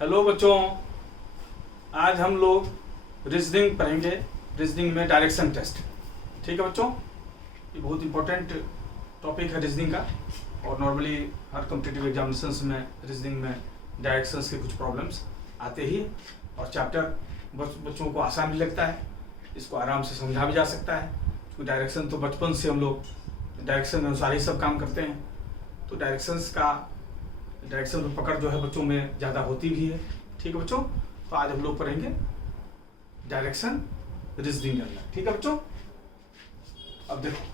Hello बच्चों, आज हम लोग रीजनिंग पढ़ेंगे। रीजनिंग में डायरेक्शन टेस्ट। ठीक है बच्चों, ये बहुत इंपॉर्टेंट टॉपिक है रीजनिंग का। और नॉर्मली हर कॉम्पिटिटिव एग्जामिनेशंस में रीजनिंग में डायरेक्शंस के कुछ प्रॉब्लम्स आते ही, और चैप्टर बच्चों को आसान भी लगता है, इसको आराम से समझा भी जा सकता है। क्योंकि डायरेक्शन तो बचपन से हम लोग डायरेक्शन अनुसार ही सब काम करते हैं, तो डायरेक्शन पकड़ जो है बच्चों में ज़्यादा होती भी है। ठीक है बच्चों, तो आज हम लोग पढ़ेंगे डायरेक्शन रीजनिंग के अंदर। ठीक है बच्चों, अब देखो,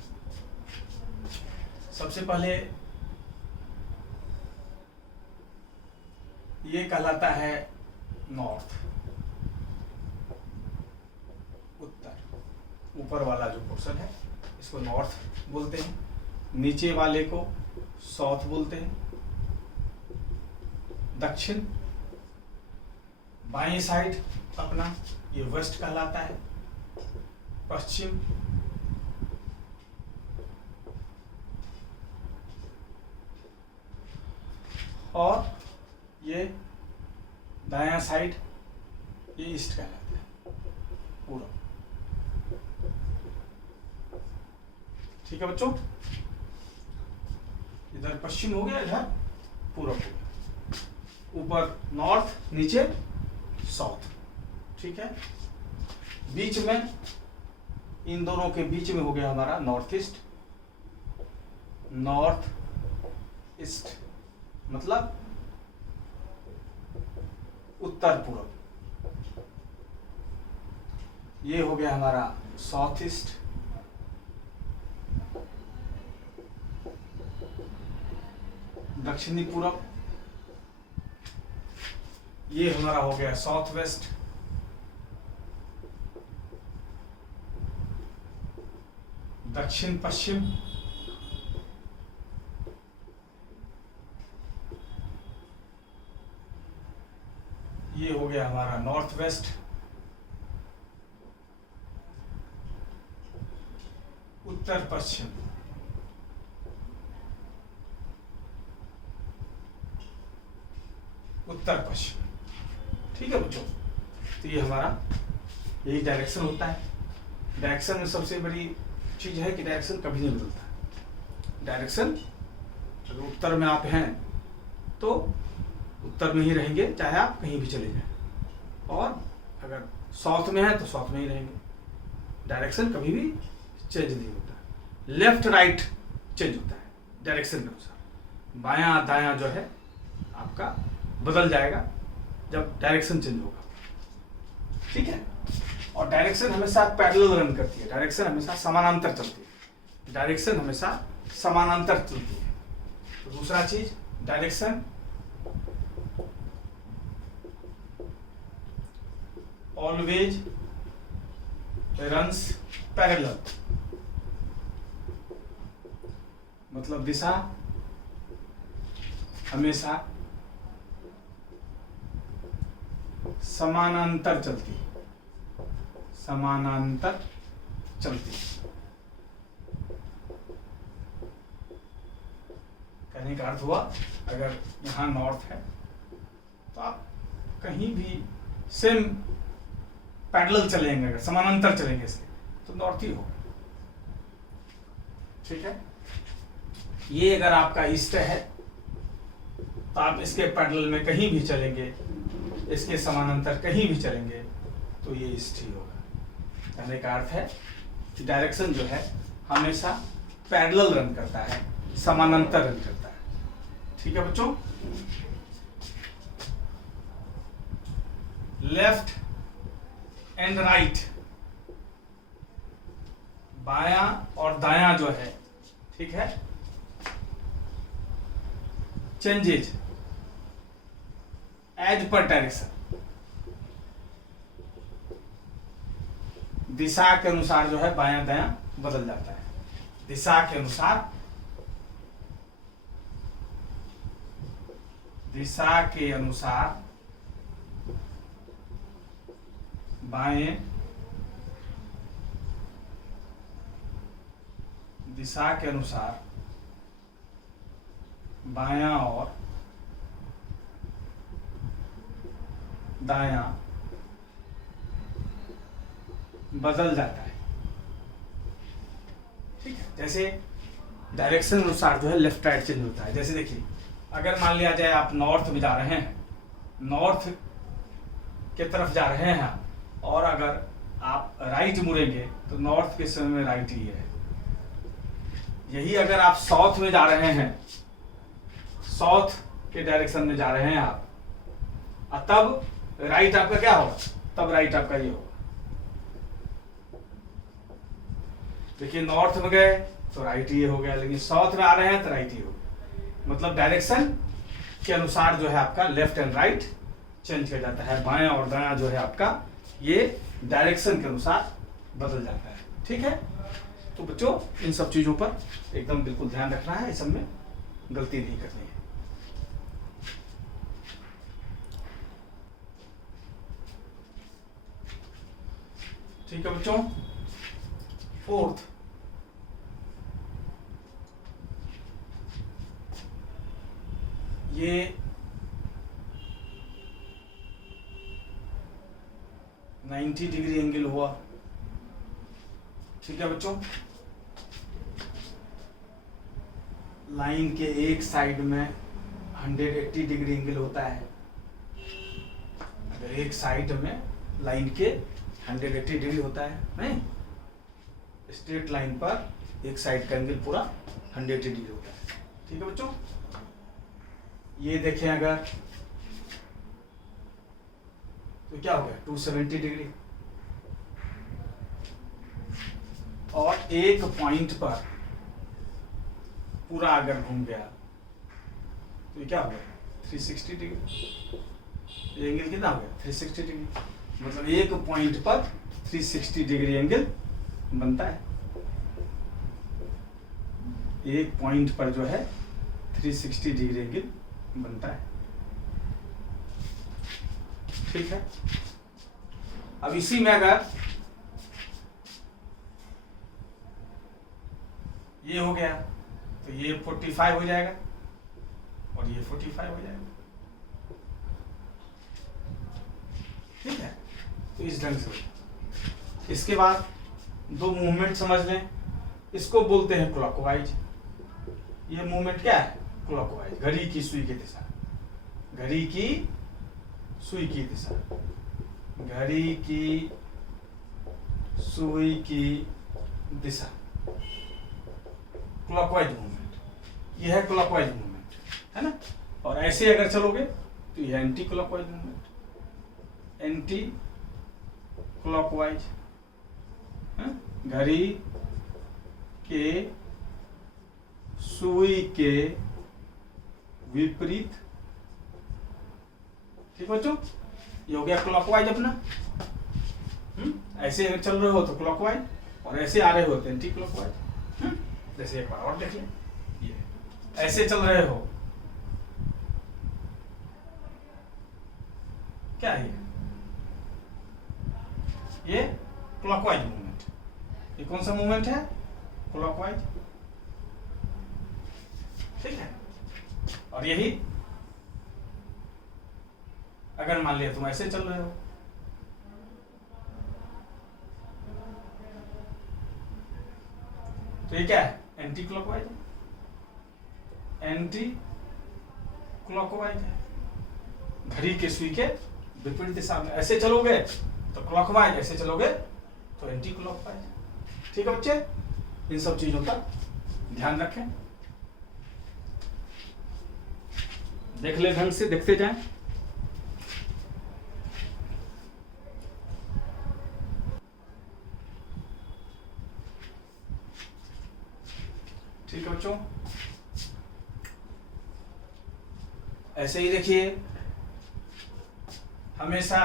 सबसे पहले ये कहलाता है नॉर्थ, उत्तर। ऊपर वाला जो पोर्शन है इसको नॉर्थ बोलते हैं, नीचे वाले को साउथ बोलते हैं। दक्षिण, बाएं साइड अपना ये वेस्ट कहलाता है। पश्चिम, और ये दायां साइड ये ईस्ट कहलाता है, पूर्व। ठीक है बच्चों, इधर पश्चिम हो गया, इधर पूर्व हो गया। ऊपर नॉर्थ, नीचे साउथ। ठीक है, बीच में, इन दोनों के बीच में हो गया हमारा नॉर्थ ईस्ट। नॉर्थ ईस्ट मतलब उत्तर पूर्व। ये हो गया हमारा साउथ ईस्ट। दक्षिणी पूर्व। ये हमारा हो गया साउथ वेस्ट। दक्षिण पश्चिम। ये हो गया हमारा नॉर्थ वेस्ट। उत्तर पश्चिम। उत्तर पश्चिम। ठीक है बच्चों, तो ये हमारा यही डायरेक्शन होता है। डायरेक्शन में सबसे बड़ी चीज है कि डायरेक्शन कभी नहीं बदलता। डायरेक्शन अगर उत्तर में आप हैं तो उत्तर में ही रहेंगे, चाहे आप कहीं भी चले जाएं। और अगर साउथ में है तो साउथ में ही रहेंगे। डायरेक्शन कभी भी चेंज नहीं होता। लेफ्ट राइट चेंज होता है डायरेक्शन के अनुसार। बायां दायां जो है आपका बदल जाएगा जब डायरेक्शन चेंज होगा। ठीक है, और डायरेक्शन हमेशा पैरेलल रन करती है। डायरेक्शन हमेशा समानांतर चलती है। डायरेक्शन हमेशा समानांतर चलती है। तो दूसरा चीज, डायरेक्शन ऑलवेज रन्स पैरेलल, मतलब दिशा हमेशा समानांतर चलती है। समानांतर चलती है। कहने का अर्थ हुआ, अगर यहाँ नॉर्थ है तो आप कहीं भी सेम पैरेलल चलेंगे, अगर समानांतर चलेंगे इसके तो नॉर्थ ही होगा। ठीक है, ये अगर आपका ईस्ट है तो आप इसके पैरेलल में कहीं भी चलेंगे, इसके समानांतर कहीं भी चलेंगे तो ये ईस्ट ही होगा। कहने का अर्थ है कि डायरेक्शन जो है हमेशा पैरेलल रन करता है, समानांतर रन करता है। ठीक है बच्चों, लेफ्ट एंड राइट, बायां और दायां जो है, ठीक है, चेंजेज एज पर डायरेक्शन। दिशा के अनुसार जो है बायां दायां बदल जाता है। दिशा के अनुसार, दिशा के अनुसार बाएं, दिशा के अनुसार बायां और दायां बदल जाता है। ठीक है, जैसे डायरेक्शन अनुसार जो है लेफ्ट राइट चेंज होता है। जैसे देखिए, अगर मान लिया जाए आप नॉर्थ में जा रहे हैं, नॉर्थ के तरफ जा रहे हैं, और अगर आप राइट मुड़ेंगे तो नॉर्थ के समय में राइट ही है। यही अगर आप साउथ में जा रहे हैं, साउथ के डायरेक्शन में जा रहे हैं आप, तब राइट आपका क्या होगा? तब राइट आपका ये होगा। देखिए, नॉर्थ में गए तो राइट ये हो गया, लेकिन साउथ में आ रहे हैं तो राइट ही हो गया। मतलब डायरेक्शन के अनुसार जो है आपका लेफ्ट एंड राइट चेंज किया जाता है। बायां और दायां जो है आपका ये डायरेक्शन के अनुसार बदल जाता है। ठीक है, तो बच्चों इन सब चीजों पर एकदम बिल्कुल ध्यान रखना है, इस सब में गलती नहीं करनी है। ठीक है बच्चों, फोर्थ, ये 90 डिग्री एंगल हुआ। ठीक है बच्चों, लाइन के एक साइड में 180 डिग्री एंगल होता है। अगर एक साइड में लाइन के 180 डिग्री होता है, नहीं, स्ट्रेट लाइन पर एक साइड का एंगल पूरा 180 डिग्री होता है। ठीक है बच्चों, ये देखें अगर, तो क्या हो गया? 270 डिग्री। और एक पॉइंट पर पूरा अगर घूम गया तो ये क्या हो गया? 360 डिग्री। ये एंगल कितना हो गया? 360 डिग्री। मतलब एक पॉइंट पर 360 डिग्री एंगल बनता है। एक पॉइंट पर जो है 360 डिग्री एंगल बनता है। ठीक है, अब इसी में अगर ये हो गया तो ये 45 हो जाएगा और ये 45 हो जाएगा। ठीक है, तो इस ढंग से। इसके बाद दो मूवमेंट समझ लें, इसको बोलते हैं क्लॉकवाइज। ये मूवमेंट क्या है? क्लॉकवाइज, घड़ी की सुई की दिशा। घड़ी की सुई की दिशा, घड़ी की सुई की दिशा, क्लॉकवाइज मूवमेंट। यह है क्लॉकवाइज मूवमेंट, है ना। और ऐसे अगर चलोगे तो यह anti clockwise movement, anti clockwise. घड़ी के सुई के विपरीत। ठीक बच्चों, ये हो गया क्लॉकवाइज अपना। ऐसे अगर चल रहे हो तो क्लॉकवाइज, और ऐसे आ रहे हो तो एंटी क्लॉकवाइज। जैसे एक बार और देख लें, ये ऐसे चल रहे हो, क्या है ये क्लॉकवाइज मूवमेंट। ये कौन सा मूवमेंट है? क्लॉकवाइज। ठीक है, और यही अगर मान लिया तुम ऐसे चल रहे हो तो ये क्या है? Anti clockwise. एंटी क्लॉकवाइज है, घड़ी के सुई के विपरीत दिशा में। ऐसे चलोगे तो क्लॉकवाइज, ऐसे चलोगे तो एंटी क्लॉकवाइज। ठीक है बच्चे, इन सब चीजों का ध्यान रखें, देख ले ढंग से, देखते जाएं। ठीक है बच्चों, ऐसे ही देखिए, हमेशा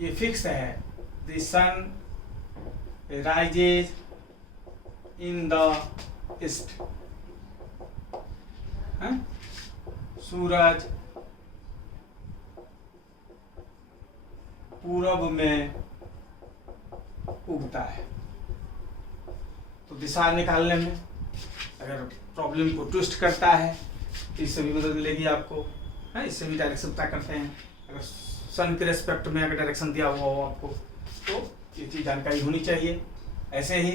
ये फिक्स है, the sun rises in the east. सूरज पूरब में उगता है। तो दिशा निकालने में अगर प्रॉब्लम को ट्विस्ट करता है तो इससे भी मदद मिलेगी आपको, है। इससे भी डायरेक्शन पता करते हैं। अगर सन के रेस्पेक्ट में अगर डायरेक्शन दिया हुआ हो आपको तो ये चीज जानकारी होनी चाहिए। ऐसे ही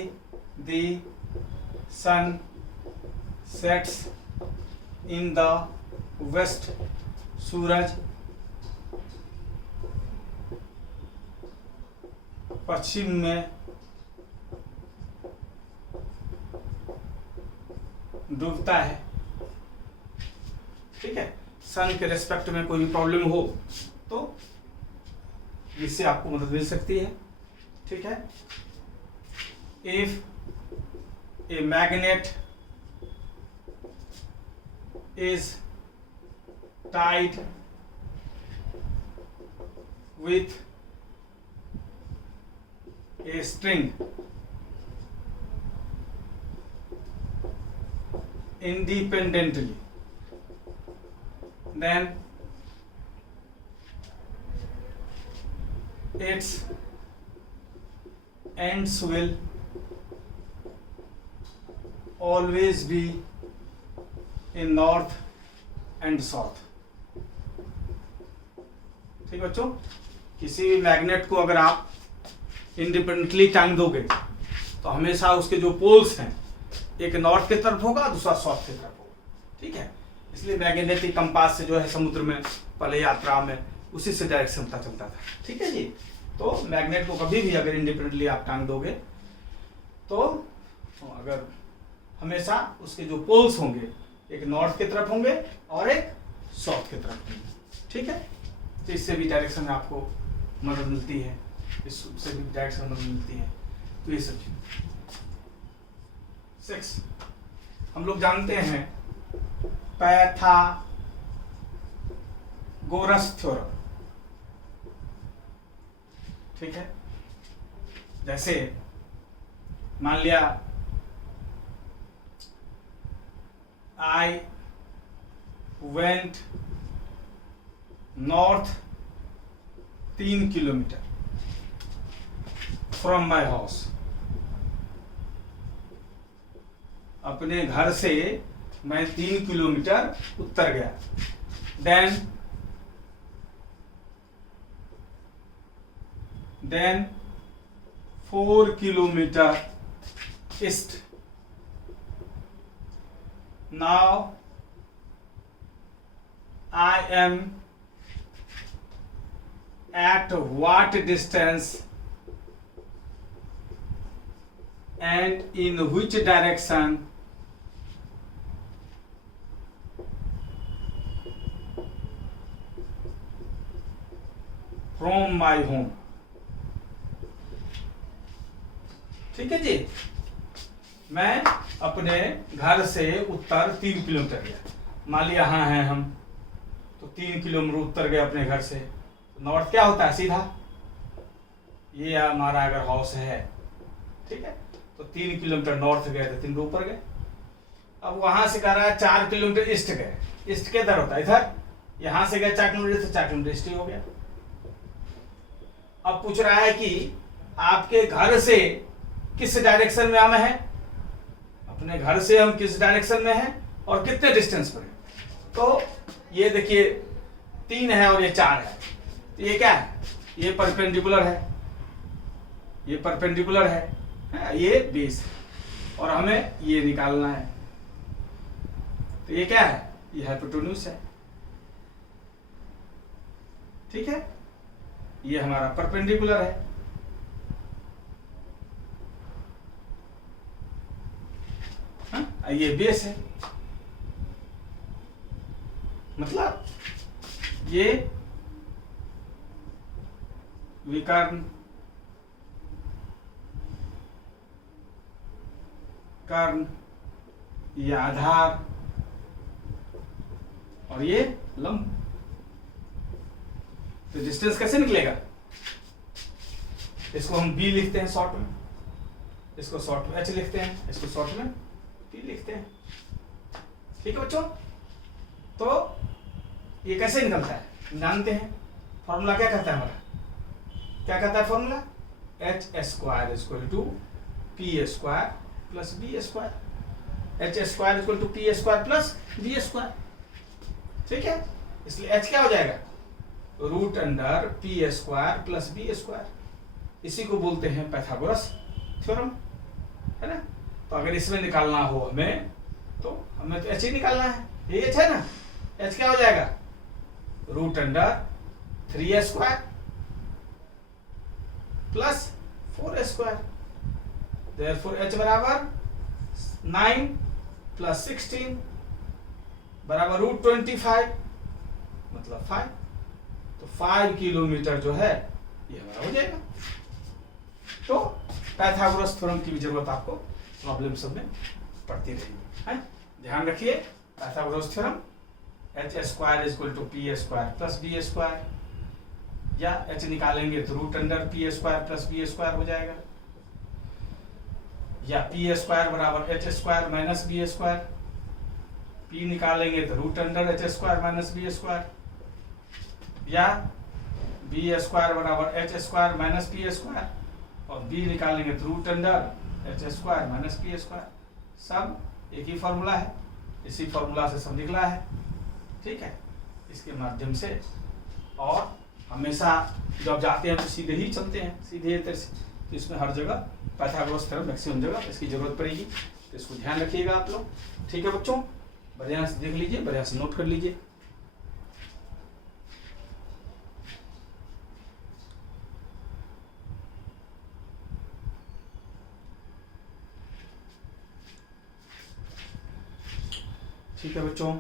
the sun sets in the west, सूरज पश्चिम में डूबता है। ठीक है, सन के रेस्पेक्ट में कोई भी प्रॉब्लम हो तो इससे आपको मदद मिल सकती है। ठीक है, if a magnet is tied with a string independently, then its ends will always be in north and south। ठीक बच्चों, किसी भी मैग्नेट को अगर आप इंडिपेंडेंटली टांग दोगे तो हमेशा उसके जो पोल्स हैं एक नॉर्थ की तरफ होगा, दूसरा साउथ की तरफ होगा। ठीक है, इसलिए मैग्नेटिक कंपास से जो है समुद्र में पहले यात्रा में उसी से डायरेक्शन पता चलता था। ठीक है जी, तो मैग्नेट को कभी भी अगर इंडिपेंडेंटली आप टांग दोगे तो अगर हमेशा उसके जो पोल्स होंगे एक नॉर्थ की तरफ होंगे और एक साउथ की तरफ होंगे। ठीक है, तो इससे भी डायरेक्शन में आपको मदद मिलती है, इससे भी डायरेक्शन मदद मिलती है। तो ये सब चीज 6 हम लोग जानते हैं पाइथागोरस थ्योरम। ठीक है, जैसे मान लिया I went north 3 kilometre from my house, अपने घर से मैं 3 किलोमीटर उत्तर गया। Then 4 kilometre east. Now I am at what distance and in which direction from my home। ठीक है जी, मैं अपने घर से उत्तर 3 किलोमीटर गया। मान लिया यहाँ हैं हम, तो 3 किलोमीटर उत्तर गए अपने घर से। नॉर्थ क्या होता है, सीधा ये हमारा अगर हाउस है, ठीक है, तो 3 किलोमीटर नॉर्थ गए तो 3 ऊपर गए। अब वहां से कह रहा है 4 किलोमीटर ईस्ट गए। ईस्ट किधर होता है, इधर। यहां से गए 4 किलोमीटर तो 4 किलोमीटर ईस्ट ही हो गया। अब पूछ रहा है कि आपके घर से किस डायरेक्शन में हम हैं, अपने घर से हम किस डायरेक्शन में हैं और कितने डिस्टेंस पर हैं। तो ये देखिए 3 है और ये 4 है, तो ये क्या है, ये परपेंडिकुलर है, ये परपेंडिकुलर है, ये बेस है, और हमें ये निकालना है। तो ये क्या है, ये हाइपोटेन्यूज है। ठीक है, ये हमारा परपेंडिकुलर है। ये बेस है, मतलब ये विकर्ण कर्ण, ये आधार और ये लंब। तो डिस्टेंस कैसे निकलेगा, इसको हम b लिखते हैं शॉर्ट में, इसको शॉर्ट में h लिखते हैं, इसको शॉर्ट में t लिखते हैं। ठीक है बच्चों, तो ये कैसे निकलता है जानते हैं। फॉर्मूला क्या कहता है हमारा, क्या कहता है formula, h² = p² plus b², h² = p² plus b²। ठीक है, इसलिए h क्या हो जाएगा, root under P square plus B square, इसी को बोलते हैं पाइथागोरस थ्योरम, है ना। तो अगर इसमें निकालना हो हमें, तो हमें तो एच ही निकालना है, ये एच है ना, एच क्या हो जाएगा, root under 3 square plus 4 square, therefore H बराबर 9 प्लस 16 बराबर रूट 25, मतलब 5। तो 5 किलोमीटर जो है ये हमारा हो जाएगा। तो पाइथागोरस थ्योरम की भी जरूरत आपको प्रॉब्लम सब में पड़ती रहेगी, है। ध्यान रखिए, Pythagoras theorem H square is equal to P square plus B square, या एच निकालेंगे तो root under P square plus B square हो जाएगा, या पी स्क्वायर बराबर H square minus B square, P निकालेंगे तो root under H square minus B square, या बी स्क्वायर बराबर H square minus P square, और बी निकालेंगे तो root under H square minus P square. सब एक ही फॉर्मूला है, इसी फॉर्मूला से सब निकला है, ठीक है। इसके माध्यम से, और हमेशा जब जाते हैं तो सीधे ही चलते हैं, सीधे तरह से, तो इसमें हर जगह पाइथागोरस थ्योरम मैक्सिमम जगह इसकी जरूरत पड़ेगी, तो इसको ध्यान रखिएगा आप लोग, ठीक है बच्चों। बढ़िया से देख लीजिए, बढ़िया से नोट कर लीजिए। ठीक है बच्चों,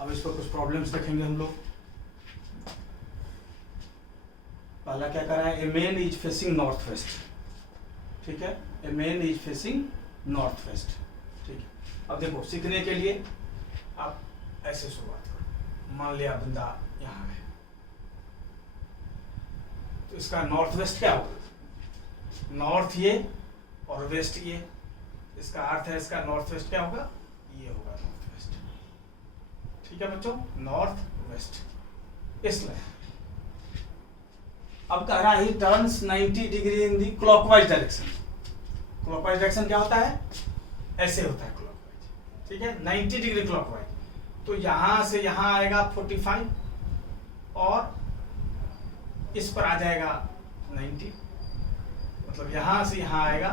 अब इस पर कुछ प्रॉब्लम्स देखेंगे हम लोग। पहला क्या कर रहा है, a man is facing north west, ठीक है, a man is facing north west, ठीक है। अब देखो, सीखने के लिए आप ऐसे शुरुआत करो, मान लिया बंदा यहाँ है, तो इसका नॉर्थ वेस्ट क्या होगा, नॉर्थ ये और वेस्ट ये, इसका अर्थ है इसका नॉर्थ वेस्ट क्या होगा, ये होगा नॉर्थ वेस्ट, ठीक है बच्चों, नॉर्थ वेस्ट इसलिए। अब कह रहा है turns 90 degree in the clockwise direction. Clockwise direction क्या होता है, ऐसे होता है क्लॉकवाइज, ठीक है, 90 डिग्री क्लॉकवाइज। तो यहां से यहां आएगा 45 और इस पर आ जाएगा 90, मतलब यहां से यहां आएगा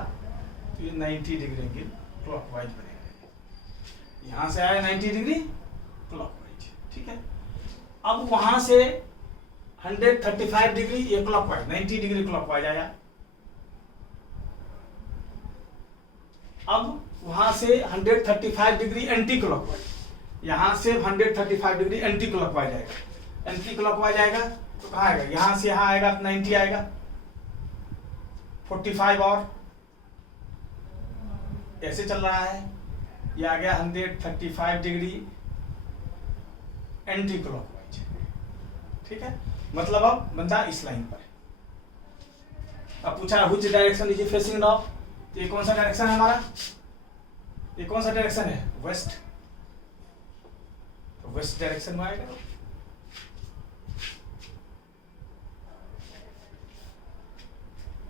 तो ये 90 डिग्री एंगल क्लॉकवाइज बनेगा, यहां से आया 90 डिग्री क्लॉकवाइज, ठीक है। अब वहां से 135 डिग्री ये क्लॉकवाइज, 90 डिग्री क्लॉकवाइज आया। अब वहां से 135 डिग्री एंटी क्लॉकवाइज, यहां से 135 डिग्री एंटी क्लॉकवाइज आएगा, एंटी क्लॉकवाइज आएगा तो कहाँ आएगा, यहां से यहां आएगा 90 आएगा, 45 और ऐसे चल रहा है, ये आ गया 135 डिग्री एंटी क्लॉकवाइज, ठीक है। मतलब अब बंदा इस लाइन पर है। अब पूछा which direction is facing now, तो ये कौन सा डायरेक्शन है हमारा, ये कौन सा डायरेक्शन है, वेस्ट, तो वेस्ट डायरेक्शन में आएगा।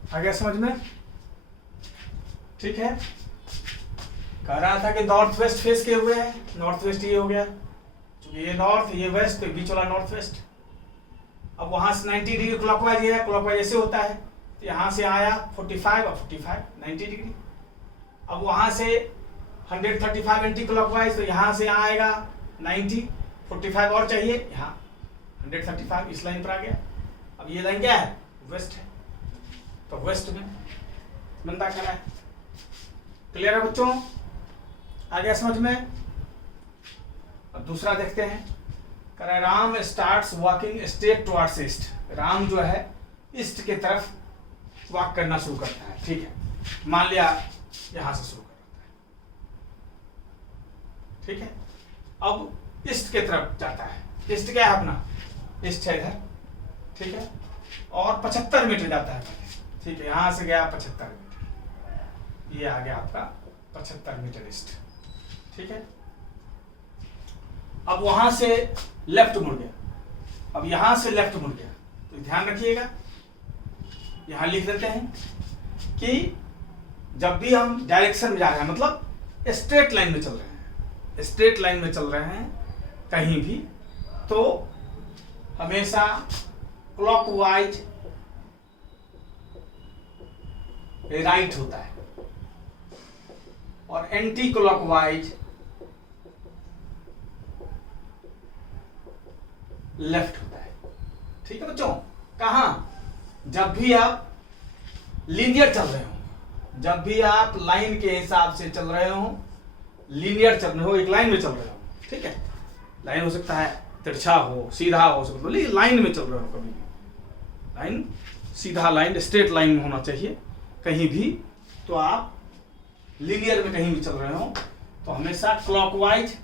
आ गया समझ में, ठीक है। कह रहा था कि नॉर्थ वेस्ट फेस के हुए हैं, नॉर्थ वेस्ट ये हो गया, क्योंकि ये नॉर्थ ये वेस्ट, तो बीच वाला नॉर्थ वेस्ट। अब वहां से 90 डिग्री क्लॉकवाइज है, क्लॉकवाइज ऐसे होता है, तो यहां से आया 45 और 45 90 डिग्री। अब वहां से 135 एंटी क्लॉकवाइज, तो यहां से यहाँ आएगा 90, 45 और चाहिए, यहाँ 135 इस लाइन पर आ गया। अब ये लाइन क्या है, वेस्ट है, तो वेस्ट में बंदा खड़ा है। क्लियर है बच्चों, आ गया समझ में। अब दूसरा देखते हैं, कह रहा है Ram starts walking straight towards east. Ram जो है ईस्ट की तरफ वॉक करना शुरू करता है, ठीक है। मान लिया यहां से शुरू करता है, ठीक है। अब ईस्ट की तरफ जाता है, ईस्ट क्या है अपना, ईस्ट है इधर, ठीक है, और 75 मीटर जाता है, ठीक है। यहां से गया 75 मीटर, ये आ गया आपका 75 मीटर ईस्ट, ठीक है। अब वहां से लेफ्ट मुड़ गया, अब यहां से लेफ्ट मुड़ गया, तो ध्यान रखिएगा, यहां लिख देते हैं कि जब भी हम डायरेक्शन में जा रहे हैं, मतलब स्ट्रेट लाइन में चल रहे हैं, स्ट्रेट लाइन में चल रहे हैं कहीं भी, तो हमेशा क्लॉकवाइज राइट होता है और एंटी क्लॉकवाइज लेफ्ट होता है। ठीक है बच्चों, कहां? जब भी आप लीनियर चल रहे हो, जब भी आप लाइन के हिसाब से चल रहे हो, लीनियर चल रहे हो, एक लाइन में चल रहे हो, ठीक है, लाइन हो सकता है तिरछा हो, सीधा हो सकता है, लेकिन लाइन में चल रहे हो, कभी भी लाइन सीधा लाइन स्ट्रेट लाइन में होना चाहिए कहीं भी। तो आप लीनियर में कहीं भी चल रहे हो तो हमेशा क्लॉकवाइज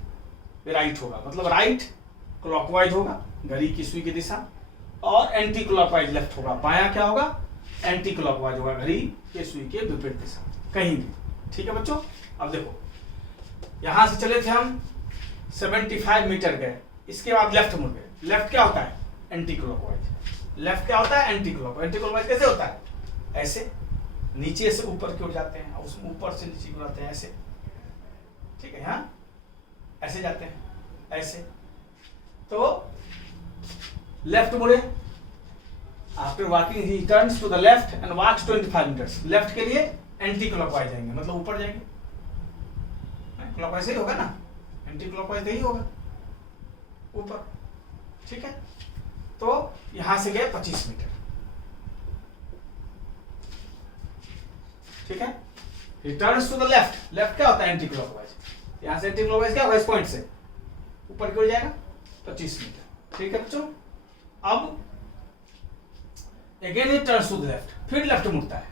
राइट होगा, मतलब राइट क्लॉकवाइज होगा घड़ी की सुई की दिशा, और एंटी क्लॉकवाइज लेफ्ट होगा। बायां क्या होगा? एंटी क्लॉकवाइज होगा घड़ी के सुई के विपरीत दिशा कहीं भी। ठीक है बच्चों, अब देखो यहां से चले थे हम 75 मीटर गए, इसके बाद लेफ्ट मुड़ गए। लेफ्ट क्या होता है? Anti clockwise. लेफ्ट क्या होता है? Anti clockwise. एंटी क्लॉकवाइज कैसे होता है? ऐसे नीचे से ऊपर की ओर जाते हैं, उसमें ऊपर से नीचे की ओर आते हैं, ऐसे। ठीक है, यहाँ ऐसे जाते हैं, ऐसे। तो लेफ्ट मुड़े, after walking he turns to the left and walks 25 metres. Left के लिए एंटी क्लॉकवाइज जाएंगे, मतलब ऊपर जाएंगे। क्लॉकवाइज ही होगा ना, एंटी क्लॉकवाइज यही होगा, ऊपर। ठीक है, तो यहां से गए 25 मीटर। ठीक है, returns to the left. Left क्या होता है? Anti clockwise. यहां से एंटी क्लॉकवाइज क्या होगा? इस पॉइंट से ऊपर की ओर जाएगा 25 मीटर। ठीक है बच्चों, अब again it turns to the left, फिर लेफ्ट मुड़ता है,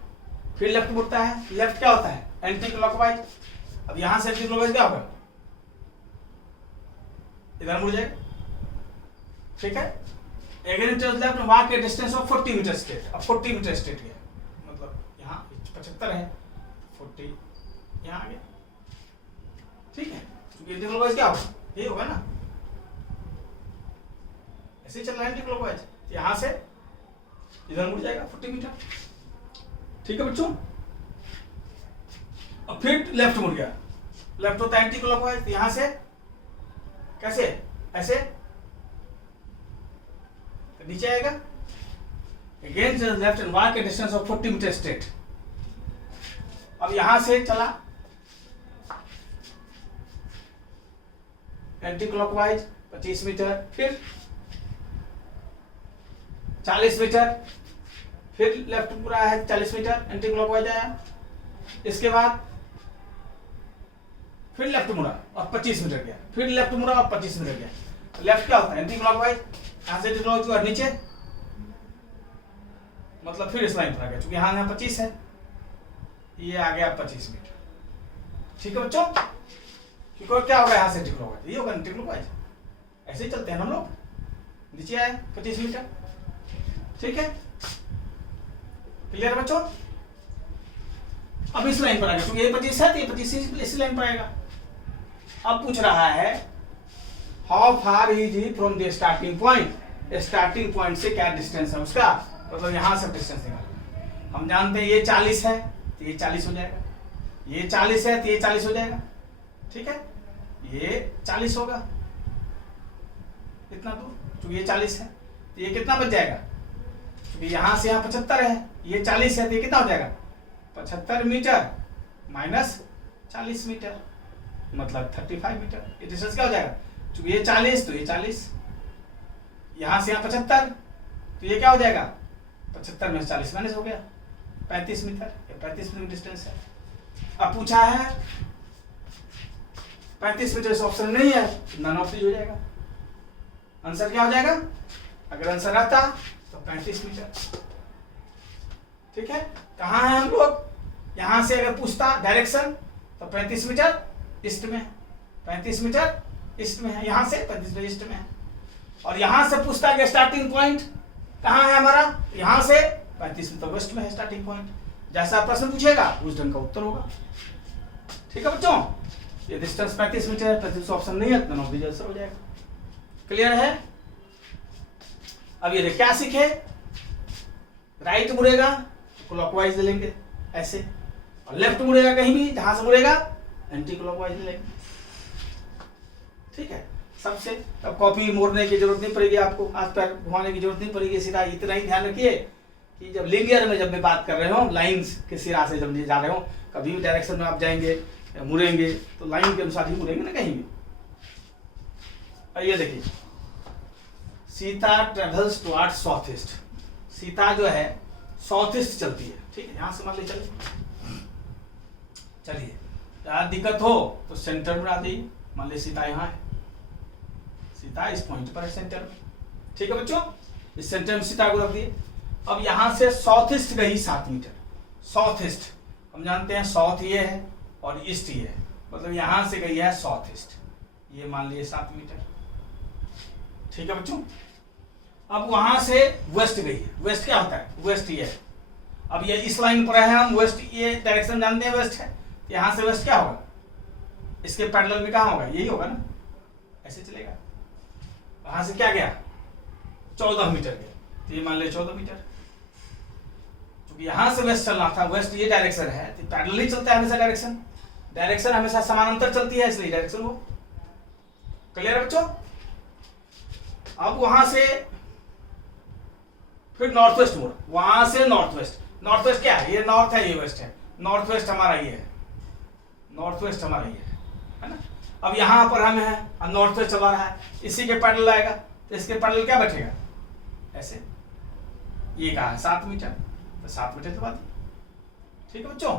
फिर लेफ्ट मुड़ता है। लेफ्ट क्या होता है? Anti clockwise. अब यहां से एंटी क्लॉकवाइज क्या होगा? इधर मुड़ जाएगा। ठीक है, again it turns left, walk a distance of 40 metre straight. अब 40 मीटर स्ट्रेट गया, मतलब यहाँ 75 है, 40 यहाँ आ गया। ठीक है, क्योंकि एंटी क्लॉकवाइज क्या होगा? ये होगा ना, ऐसे ही चल रहा है एंटी क्लॉकवाइज। यहां से इधर मुड़ जाएगा 40 मीटर। ठीक है बच्चों, अब फिर लेफ्ट मुड़ गया। लेफ्ट होता है एंटी क्लॉकवाइज। यहां से कैसे? ऐसे नीचे आएगा। Again left and walk a distance of 40 metre straight. अब यहां से चला एंटी क्लॉकवाइज 25 मीटर, फिर 40 मीटर, फिर लेफ्ट पूरा है 40 मीटर, एंटी क्लॉकवाइज आया। इसके बाद फिर लेफ्ट मुड़ा और 25 मीटर गया, फिर लेफ्ट मुड़ा और 25 मीटर गया। लेफ्ट क्या होता है? Anti clockwise. यहां से एंटी क्लॉकवाइज नीचे, मतलब फिर इस लाइन पर आ गया, क्योंकि यहां 25 है, ये आ गया 25 मीटर। ठीक है बच्चों, क्योंकि क्या होगा? यहां से एंटी क्लॉकवाइज, ये होगा एंटी क्लॉकवाइज। ऐसे ही चलते हैं हम लोग, नीचे आए 25 मीटर। ठीक है, क्लियर बच्चों? अब इस लाइन पर आ गया, क्योंकि ये 25 है तो ये 25 इसी लाइन पर आएगा। अब पूछ रहा है how far is he from the starting point. Starting point से क्या डिस्टेंस है उसका, मतलब यहां से डिस्टेंस निकालना। हम जानते हैं ये 40 है तो ये 40 हो जाएगा, ये 40 है तो ये 40 हो जाएगा। ठीक है, ये 40 होगा इतना दूर, क्योंकि ये 40 है तो ये कितना बच जाएगा? क्योंकि यहां से यहां 75 है, ये 40 है तो ये कितना हो जाएगा? 75 मीटर माइनस 40 मीटर, मतलब 35 मीटर। ये डिस्टेंस क्या हो जाएगा? क्योंकि ये 40 तो ये 40, यहां से यहां 75 तो ये क्या हो जाएगा? 75 में 40 माइनस हो गया 35 मीटर। ये 35 मीटर डिस्टेंस है। अब पूछा है 35 मीटर, इस ऑप्शन नहीं है, नन ऑफ दीज हो जाएगा। आंसर क्या हो जाएगा? अगर आंसर रहता तो 35 मीटर। ठीक है, कहाँ है हम लोग? यहां से अगर पूछता डायरेक्शन तो 35 मीटर ईस्ट में, 35 मीटर ईस्ट में है, यहां से 35 मीटर ईस्ट में है। और यहां से पूछता है कि स्टार्टिंग पॉइंट कहाँ है हमारा, यहां से 35 मीटर वेस्ट में है स्टार्टिंग पॉइंट। जैसा प्रश्न पूछेगा उस ढंग का उत्तर होगा। ठीक है बच्चों, ये डिस्टेंस 35 मीटर है, 35 ऑप्शन नहीं है तो नॉट द आंसर हो जाएगा। क्लियर है? अब ये क्या सीखे? राइट मुड़ेगा क्लॉकवाइज ले लेंगे ऐसे, और लेफ्ट मुड़ेगा कहीं भी, जहां से मुड़ेगा एंटी क्लॉकवाइज ले लेंगे। ठीक है, सबसे। अब कॉपी मोड़ने की जरूरत नहीं पड़ेगी आपको, हाथ पैर घुमाने की जरूरत नहीं पड़ेगी, सीधा इतना ही ध्यान रखिए कि जब लीनियर में जब मैं बात कर रहे हो, लाइंस के सिरा से जब जा रहे हो, कभी भी डायरेक्शन में आप जाएंगे मुड़ेंगे तो लाइन के अनुसार ही मुड़ेंगे ना कहीं भी। और ये देखिए, Sita travels towards south east, Sita जो है साउथ ईस्ट चलती है, ठीक है। यहां से मान ली चलिए यार दिक्कत हो तो सेंटर में आ जाइए, मान ली सीता यहाँ है, सीता इस पॉइंट पर है सेंटर में, ठीक है बच्चों। इस सेंटर में सीता को रख दिए। अब यहां से साउथ ईस्ट गई 7 मीटर, साउथ ईस्ट हम जानते हैं साउथ ये है और ईस्ट ये है, मतलब यहां से गई है साउथ ईस्ट, ये मान लिए 7 मीटर, ठीक है बच्चों। अब वहां से वेस्ट गई है, वेस्ट क्या होता है, वेस्ट ये है। अब ये इस लाइन पर है, हम वेस्ट ये डायरेक्शन जानते हैं वेस्ट है, यहां से वेस्ट क्या होगा, इसके पैरेलल में कहां होगा, यही होगा ना, ऐसे चलेगा। वहां से क्या गया 14 मीटर गया, तो ये मान ले 14 मीटर, क्योंकि यहां से वेस्ट चलना था, वेस्ट ये डायरेक्शन है तो पैरेलल ही चलता है हमेशा, डायरेक्शन डायरेक्शन हमेशा समानांतर चलती है, इसलिए डायरेक्शन वो क्लियर है बच्चों। अब वहां से फिर नॉर्थ वेस्ट मोड़, वहां से नॉर्थ वेस्ट, नॉर्थ वेस्ट क्या है, ये नॉर्थ है ये वेस्ट है, नॉर्थ वेस्ट हमारा ये है, नॉर्थ वेस्ट हमारा ये है ना। अब यहां पर हम है नॉर्थ वेस्ट चला रहा है, इसी के पैरेलल आएगा, तो इसके पैरेलल क्या बैठेगा ऐसे, ये कहा है 7 मीटर, तो 7 मीटर तो बात, ठीक है बच्चों,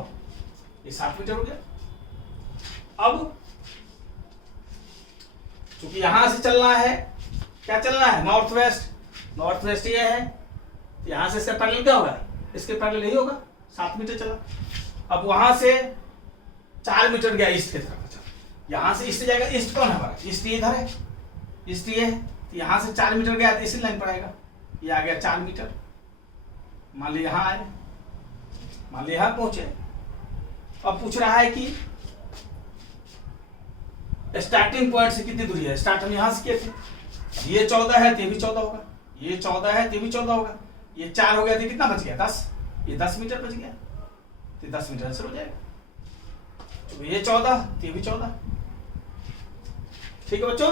ये 7 मीटर हो गया। अब चूंकि यहां से चलना है, क्या चलना है नॉर्थ वेस्ट, नॉर्थ वेस्ट ये है, यहां से इसका पैरेलल क्या होगा, इसके पैरेलल यही होगा, 7 मीटर चला। अब वहां से 4 मीटर गया ईस्ट की तरफ, यहां से ईस्ट जाएगा, ईस्ट कौन है हमारा, ईस्ट इधर है, ईस्ट ये है, तो यहां से 4 मीटर गया तो इसी लाइन पर आएगा, ये आ गया 4 मीटर। मान ली यहां आए, मान ली यहां पहुंचे। अब पूछ रहा है कि स्टार्टिंग पॉइंट से कितनी दूरी है, स्टार्ट हम यहां से किए थे, ये 14 है तो ये भी 14 होगा, ये 14 है तो ये भी 14 होगा, ये 4 हो गया तो कितना बच गया 10, ये 10 मीटर बच गया, तो 10 मीटर आंसर हो जाएगा। तो ये 14 तो ये भी 14, ठीक है बच्चों,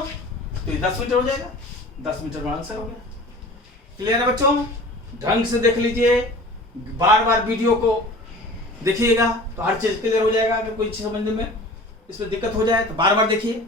तो ये 10 मीटर हो जाएगा, 10 मीटर का आंसर हो गया। क्लियर है बच्चों, ढंग से देख लीजिए, बार बार वीडियो को देखिएगा तो हर चीज क्लियर हो जाएगा। अगर कोई चीज समझने में इसमें दिक्कत हो जाए तो बार बार देखिए।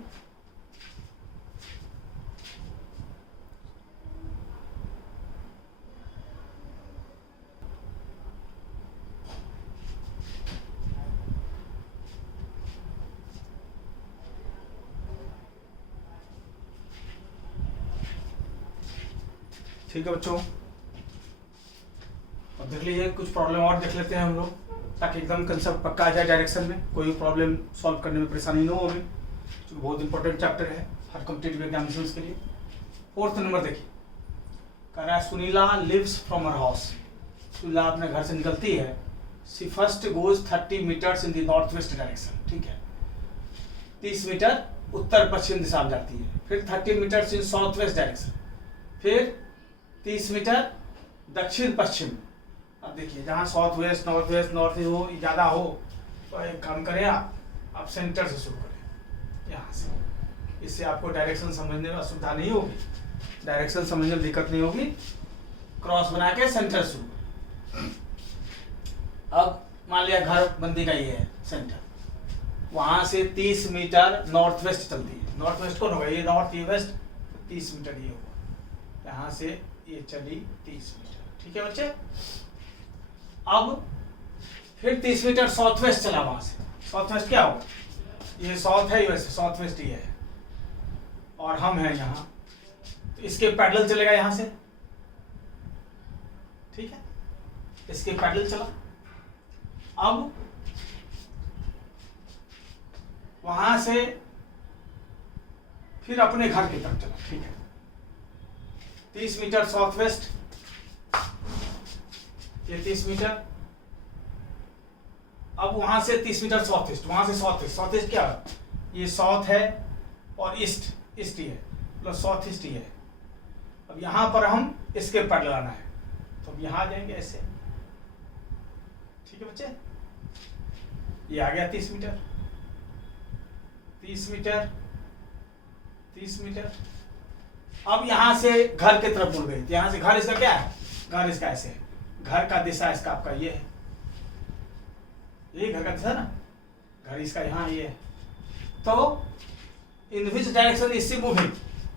ठीक है बच्चों, अब देख लीजिए कुछ प्रॉब्लम और देख लेते हैं हम लोग, ताकि एकदम कंसेप्ट पक्का आ जाए, डायरेक्शन में कोई प्रॉब्लम सॉल्व करने में परेशानी न हो हमें, क्योंकि बहुत इंपॉर्टेंट चैप्टर है हर कॉम्पिटिटिव एग्जामिनेशंस के लिए। 4th नंबर देखिए, कह रहा है Sunila lives from her house, Sunila अपने घर से निकलती है, she first goes 30 metres in the north west direction, ठीक है, 30 मीटर उत्तर पश्चिम दिशा में जाती है, फिर 30 metres in south west direction, फिर 30 मीटर दक्षिण पश्चिम। अब देखिए जहाँ साउथ वेस्ट नॉर्थ हो ज़्यादा हो तो एक काम करें, आप सेंटर से शुरू करें यहाँ से, इससे आपको डायरेक्शन समझने में असुविधा नहीं होगी, डायरेक्शन समझने में दिक्कत नहीं होगी। क्रॉस बना के सेंटर शुरू करें। अब मान लिया घर बंदी का ये है सेंटर, वहाँ से 30 मीटर नॉर्थ वेस्ट चलती है, नॉर्थ वेस्ट कौन होगा, ये नॉर्थ ये वेस्ट, 30 मीटर ये होगा, यहाँ से ये चली 30 मीटर, ठीक है बच्चे। अब फिर 30 मीटर साउथ वेस्ट चला, वहां से साउथ वेस्ट क्या होगा, ये साउथ है, वैसे साउथ वेस्ट ये है, और हम हैं यहाँ, तो इसके पैरेलल चलेगा यहां से, ठीक है, इसके पैरेलल चला। अब वहां से फिर अपने घर की तरफ चला, ठीक है, 30 मीटर साउथ वेस्ट, ये 30 मीटर। अब वहां से 30 मीटर साउथ ईस्ट, वहां से साउथ ईस्ट, साउथ ईस्ट क्या है, ये साउथ है और ईस्ट, ईस्ट ही है, प्लस साउथ ईस्ट ही है। अब यहां पर हम इसके पैरेलल आना है, तो अब यहां आ जाएंगे ऐसे, ठीक है बच्चे, ये आ गया 30 मीटर, 30 मीटर, 30 मीटर। अब यहां से घर की तरफ मुड़ गई, यहां से घर इसका क्या है, घर इसका ऐसे है, घर का दिशा इसका आपका ये है, ये घर का दिशा ना, घर इसका यहाँ ये है। तो in which direction is she moving,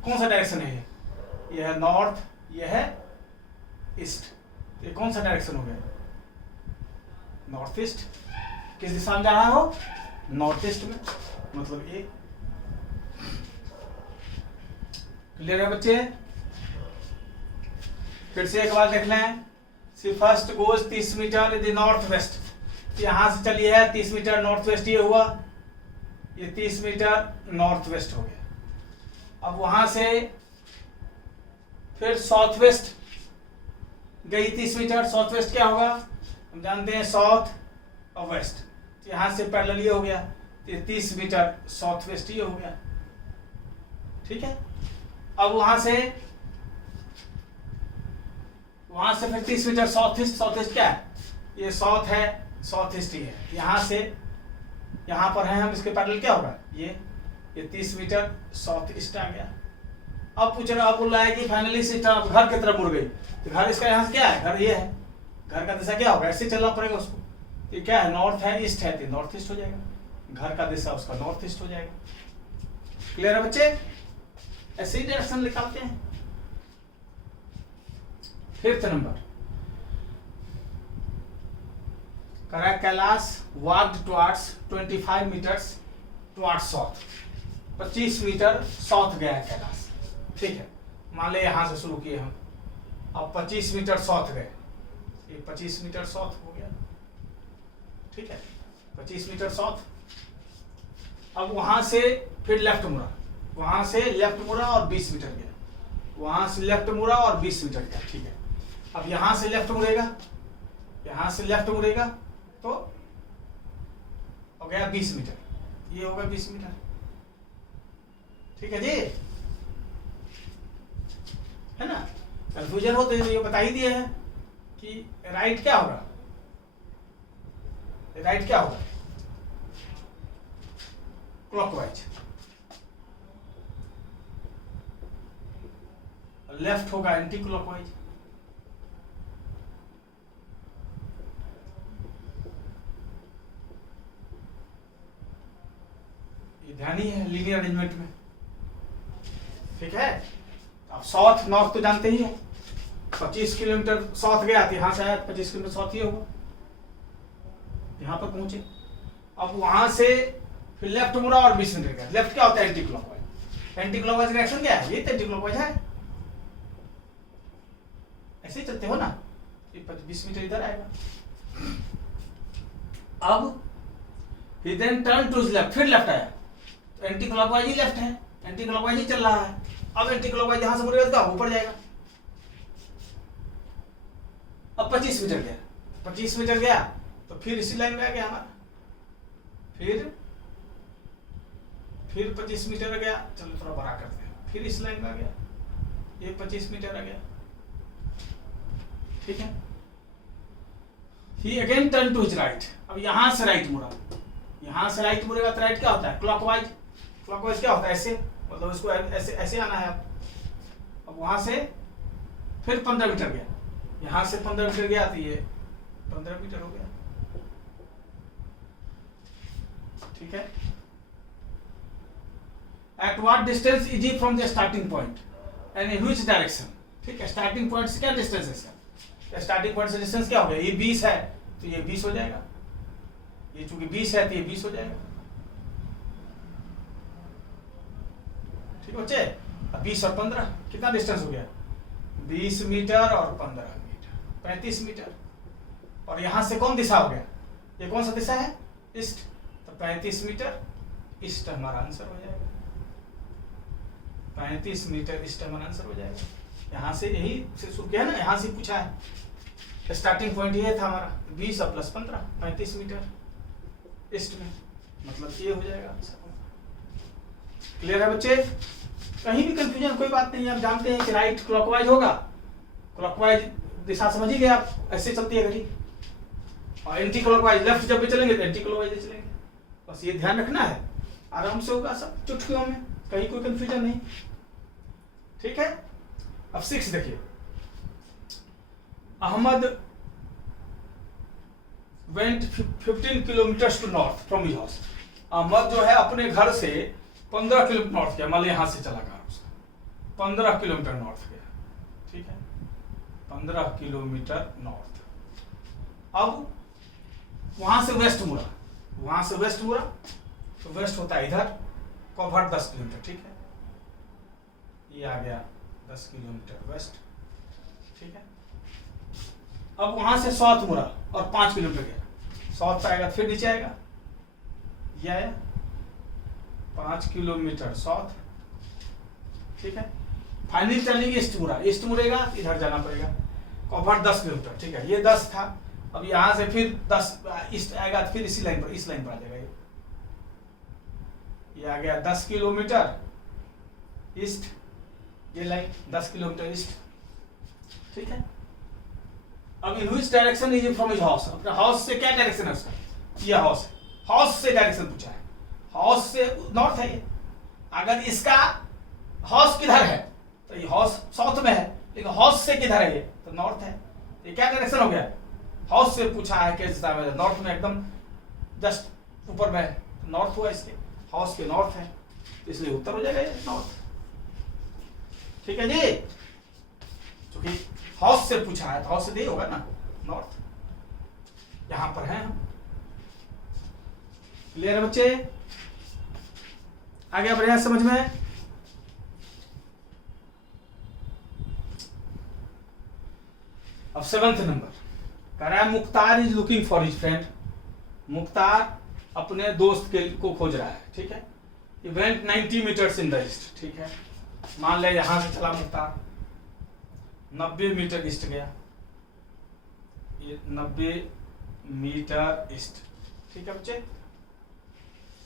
कौन सा डायरेक्शन है ये है नॉर्थ, ये है ईस्ट, ये कौन सा डायरेक्शन हो गया, नॉर्थ ईस्ट। किस दिशा में जा रहा हो, नॉर्थ ईस्ट में, मतलब ये। क्लियर है बच्चे? फिर से एक बार देख लें। She first goes 30 metre in the north west, यहां से चली है 30 मीटर नॉर्थ वेस्ट, ये हुआ, ये 30 मीटर नॉर्थ वेस्ट हो गया। अब वहां से फिर साउथ वेस्ट गई 30 मीटर, साउथ वेस्ट क्या होगा, हम जानते हैं साउथ और वेस्ट, यहां से पैरेलल ये हो गया, ये 30 मीटर साउथ वेस्ट ये हो गया, ठीक है। अब वहां से फिर 30 metre south east, south east क्या है, ये साउथ है, साउथ ईस्ट ही है, यहां से यहां पर है हम, इसके पैरेलल क्या होगा, ये 30 मीटर साउथ ईस्ट आ गया। अब पूछ रहा, अब बोल रहा है कि फाइनली सिस्टम घर की तरफ मुड़ गई, तो घर इसका यहाँ से क्या है, घर ये है, घर का दिशा क्या होगा, ऐसे चलना पड़ेगा उसको, ये क्या है नॉर्थ है, ईस्ट है, तो नॉर्थ ईस्ट हो जाएगा, घर का दिशा उसका नॉर्थ ईस्ट हो जाएगा। क्लियर है बच्चे? ऐसे ही डायरेक्शन निकालते हैं। 5th number, Kailash walked towards 25 metres towards south, 25 metre south गया है कैलाश, ठीक है। मान ले यहां से शुरू किए हम, अब 25 मीटर साउथ गए, ये 25 मीटर साउथ हो गया, ठीक है, 25 मीटर साउथ। अब वहां से फिर लेफ्ट मुड़ा, वहां से लेफ्ट मुड़ा और 20 मीटर गया, वहां से लेफ्ट मुड़ा और 20 मीटर गया, ठीक है। अब यहां से लेफ्ट मुड़ेगा, यहां से लेफ्ट मुड़ेगा तो हो गया 20 मीटर, ये होगा 20 मीटर, ठीक है जी, है ना। कंफ्यूजन हो तो ये बता ही दिए हैं कि राइट क्या होगा, राइट क्या होगा, क्लॉकवाइज, लेफ्ट होगा एंटी क्लॉकवाइज। ये ध्यान ही है लीनियर अरेंजमेंट में, ठीक है। अब साउथ नॉर्थ तो जानते ही है, 25 किलोमीटर साउथ गया तो यहां से आया 25 किलोमीटर साउथ ही होगा, यहां पर पहुंचे। अब वहां से फिर लेफ्ट मुड़ा और 20 मीटर गया, लेफ्ट क्या होता है, anti clockwise, anti clockwise direction क्या है, ये तो एंटी क्लॉकवाइज है, ऐसे ही चलते हो ना, ये 20 मीटर इधर आएगा। अब he then turned to his left, फिर लेफ्ट आया, तो एंटी क्लॉकवाइज ही लेफ्ट है, एंटी क्लॉकवाइज ही चल रहा है। अब एंटी क्लॉकवाइज यहां से मुड़ेगा तो ऊपर जाएगा। अब 25 मीटर गया, 25 मीटर गया तो फिर इसी लाइन में आ गया हमारा, फिर 25 मीटर आ गया, चलो थोड़ा बड़ा करते हैं, फिर इस लाइन में आ गया, ये 25 मीटर आ गया, ठीक है। He again turned to his right, अब यहां से राइट मुड़ा, यहां से राइट मुड़ेगा तो राइट क्या होता है, क्लॉकवाइज, क्लॉकवाइज क्या होता है, ऐसे, मतलब इसको ऐसे ऐसे आना है। अब वहां से फिर 15 मीटर गया, यहां से 15 मीटर गया तो ये 15 मीटर हो गया, ठीक है। At what distance is he from the starting point and in which direction, ठीक है। स्टार्टिंग पॉइंट से क्या डिस्टेंस है इसका, स्टार्टिंग पॉइंट से डिस्टेंस क्या हो गया, ये 20 है तो ये 20 हो जाएगा, ये चूंकि 20 है तो ये 20 हो जाएगा, ठीक है बच्चे। अब 20 और 15 कितना डिस्टेंस हो गया, 20 मीटर और 15 मीटर, 35 मीटर। और यहां से कौन दिशा हो गया, ये कौन सा दिशा है, ईस्ट, तो 35 मीटर ईस्ट हमारा आंसर हो जाएगा, 35 मीटर ईस्ट हमारा आंसर हो जाएगा। यहाँ से यही से शुरू किया ना, यहाँ से पूछा है, स्टार्टिंग पॉइंट ये था हमारा 20 और प्लस 15, 35 मीटर ईस्ट में, मतलब ये हो जाएगा आंसर। क्लियर है बच्चे? कहीं भी कंफ्यूजन कोई बात नहीं है, आप जानते हैं कि राइट क्लॉकवाइज होगा, क्लॉकवाइज दिशा समझ ही गए आप, ऐसे चलती है घड़ी, और एंटी क्लॉकवाइज लेफ्ट जब भी चलेंगे तो एंटी क्लॉकवाइज चलेंगे, बस ये ध्यान रखना है, आराम से होगा सब चुटकियों में, कहीं कोई कंफ्यूजन नहीं, ठीक है। अब 6 देखिए, Ahmed went 15 kilometre to north from his house. Ahmed जो है अपने घर से 15 किलोमीटर नॉर्थ गया, मान लो यहाँ से चला गया उसका 15 किलोमीटर नॉर्थ गया, ठीक है, 15 किलोमीटर नॉर्थ। अब वहां से वेस्ट मुड़ा, वहां से वेस्ट मुड़ा तो वेस्ट होता है इधर, कवर 10 किलोमीटर, ठीक है, ये आ गया 10 किलोमीटर वेस्ट, ठीक है। अब वहां से साउथ मुड़ा और 5 किलोमीटर गया, साउथ पे आएगा, फिर नीचे आएगा, ये आया 5 किलोमीटर साउथ, ठीक है। फाइनली टर्निंग ईस्ट मुड़ा, ईस्ट मुड़ेगा इधर जाना पड़ेगा, कवर 10 किलोमीटर, ठीक है, ये 10 था। अब यहां से फिर 10 ईस्ट आएगा, फिर इसी लाइन पर, इस लाइन पर आ जाएगा, ये आ गया 10 किलोमीटर ईस्ट, ये लाइन 10 किलोमीटर ईस्ट, ठीक है। अब in which direction is from his house, अपने हाउस से क्या डायरेक्शन है उसका, ये हाउस है, हाउस से डायरेक्शन पूछा है, हाउस से नॉर्थ है ये। अगर इसका हाउस किधर है तो ये हाउस साउथ में है, लेकिन हाउस से किधर है ये तो नॉर्थ है, ये क्या डायरेक्शन हो गया, हाउस से पूछा है किस दिशा में, नॉर्थ में, एकदम जस्ट ऊपर में तो नॉर्थ हुआ, इसके हाउस के नॉर्थ है, इसलिए उत्तर हो जाएगा ये नॉर्थ, ठीक है जी। क्योंकि हाउस से पूछा है तो हाउस से नहीं होगा ना, नॉर्थ, यहां पर है हम। क्लियर है बच्चे, आगे बढ़िया समझ में। अब 7th नंबर कह रहा है Mukhtar is looking for his friend, Mukhtar अपने दोस्त के को खोज रहा है, ठीक है। He went 90 metres in the east, ठीक है, मान ले यहां से चला मुख्तार 90 मीटर ईस्ट गया, ये 90 मीटर ईस्ट, ठीक है बच्चे।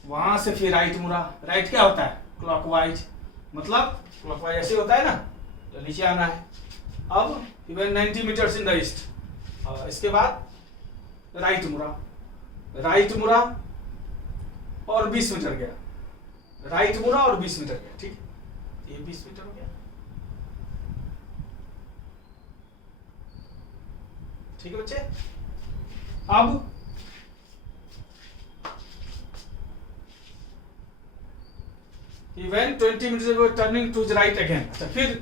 वहां से फिर राइट मुड़ा, राइट क्या होता है, क्लॉकवाइज, मतलब क्लॉकवाइज ऐसे होता है ना, तो नीचे आना है। अब he went 90 metres in the east, और इसके बाद राइट मुड़ा, राइट मुड़ा और 20 मीटर गया, राइट मुड़ा और 20 मीटर गया, ठीक, ये 20 मीटर हो गया, ठीक है बच्चे। अब he went 20 meters ago, turning to his right again, अच्छा फिर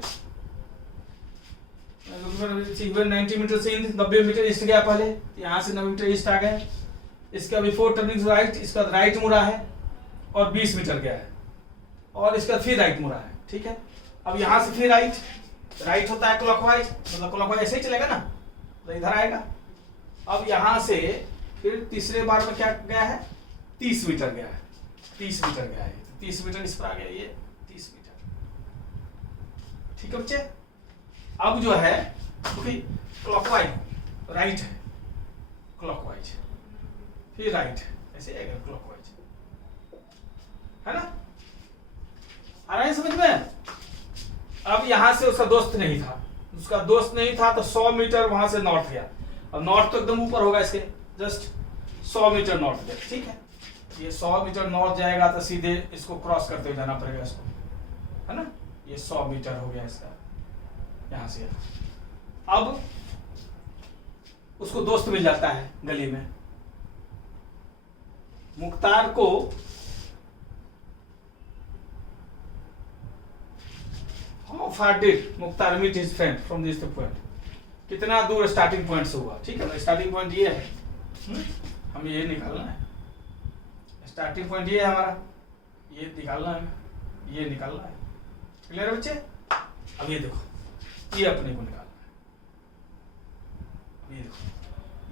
90 मीटर से 90 मीटर ईस्ट गया, पहले यहाँ से 90 मीटर ईस्ट आ गए, इसका बिफोर टर्निंग राइट, इसका राइट मुड़ा है और 20 मीटर गया है, और इसका फिर राइट मुड़ा है, ठीक है। अब यहाँ से फिर राइट, राइट होता है क्लॉकवाइज, मतलब क्लॉकवाइज ऐसे ही चलेगा ना, तो इधर आएगा। अब यहाँ से फिर तीसरे बार में क्या गया है, 30 मीटर गया है, 30 मीटर गया है, 30 मीटर इस पर आ गया, ये 30 मीटर, ठीक है बच्चे। अब जो है क्योंकि क्लॉकवाइज राइट है, क्लॉकवाइज फिर राइट है, ऐसे आएगा क्लॉकवाइज, है ना, आ रहा है समझ में। अब यहां से उसका दोस्त नहीं था, उसका दोस्त नहीं था तो 100 मीटर वहां से नॉर्थ गया, और नॉर्थ तो एकदम ऊपर होगा इसके, जस्ट 100 मीटर नॉर्थ गया, ठीक है। ये 100 मीटर नॉर्थ जाएगा तो सीधे इसको क्रॉस करते हुए जाना पड़ेगा इसको, है ना, ये 100 मीटर हो गया इसका, यहां से। अब उसको दोस्त मिल जाता है गली में, मुख्तार को how far did Mukhtar meet his friend from this point, कितना दूर स्टार्टिंग पॉइंट से हुआ, ठीक है। स्टार्टिंग पॉइंट ये है, हमें ये निकालना है, स्टार्टिंग पॉइंट ये है हमारा, ये निकालना है, ये निकालना है, क्लियर है बच्चे। अब ये देखो, ये अपने को निकालना है, ये देखो,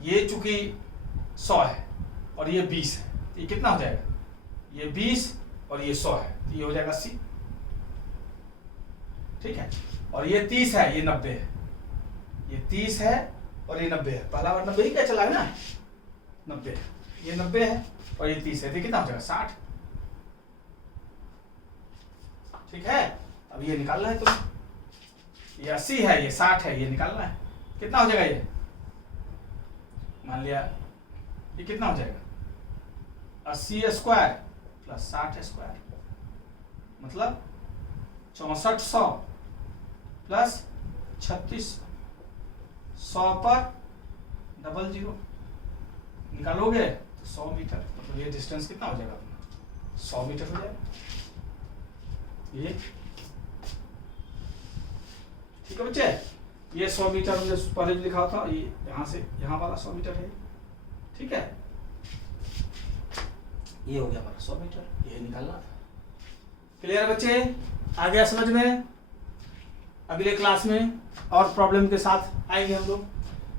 ये चूंकि 100 है और ये 20 है, ये कितना हो जाएगा, ये 20 और ये 100 है, तो ये हो जाएगा 80, ठीक है। और ये 30 है, ये 90 है, ये 30 है और ये 90 है, पहला बार 90 ही क्या चला है ना, 90 है, ये 90 है और ये 30 है, तो कितना हो जाएगा 60, ठीक है। अब ये निकालना है तुम्हें, ये 80 है, ये 60 है, ये निकालना है, कितना हो जाएगा ये, मान लिया ये कितना हो जाएगा 80 स्क्वायर प्लस 60 स्क्वायर, मतलब 6400 प्लस 3600 पर 00 निकालोगे तो 100 मीटर, मतलब ये डिस्टेंस कितना हो जाएगा अपना, 100 मीटर हो जाएगा ये। ठीक है बच्चे, ये 100 मीटर हमने पहले भी लिखा था, ये यहाँ से यहाँ वाला 100 मीटर है। ठीक है, ये हो गया हमारा 100 मीटर, ये निकालना था। क्लियर है बच्चे, आ गया समझ में। अगले क्लास में और प्रॉब्लम के साथ आएंगे हम लोग,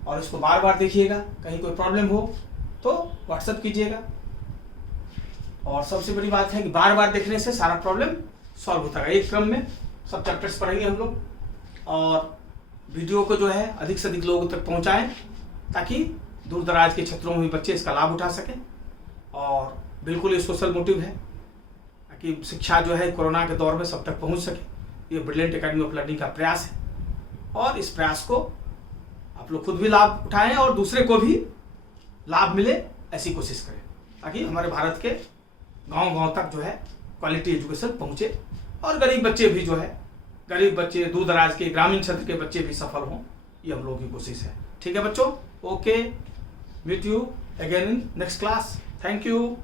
और इसको बार बार देखिएगा, कहीं कोई प्रॉब्लम हो तो व्हाट्सएप कीजिएगा। और सबसे बड़ी बात है कि बार बार देखने से सारा प्रॉब्लम सॉल्व होता है। एक क्रम में सब चैप्टर्स पढ़ेंगे हम लोग, और वीडियो को जो है अधिक से अधिक लोगों तक पहुंचाएं, ताकि दूर दराज के क्षेत्रों में भी बच्चे इसका लाभ उठा सकें। और बिल्कुल ये सोशल मोटिव है कि शिक्षा जो है कोरोना के दौर में सब तक पहुंच सके। ये ब्रिलियंट एकेडमी ऑफ लर्निंग का प्रयास है, और इस प्रयास को आप लोग खुद भी लाभ उठाएं और दूसरे को भी लाभ मिले, ऐसी कोशिश करें, ताकि हमारे भारत के गांव-गांव तक जो है क्वालिटी एजुकेशन पहुंचे, और गरीब बच्चे भी जो है, गरीब बच्चे, दूर दराज के ग्रामीण क्षेत्र के बच्चे भी सफल हों, ये हम लोगों की कोशिश है। ठीक है बच्चों, okay, meet you again in next class, thank you.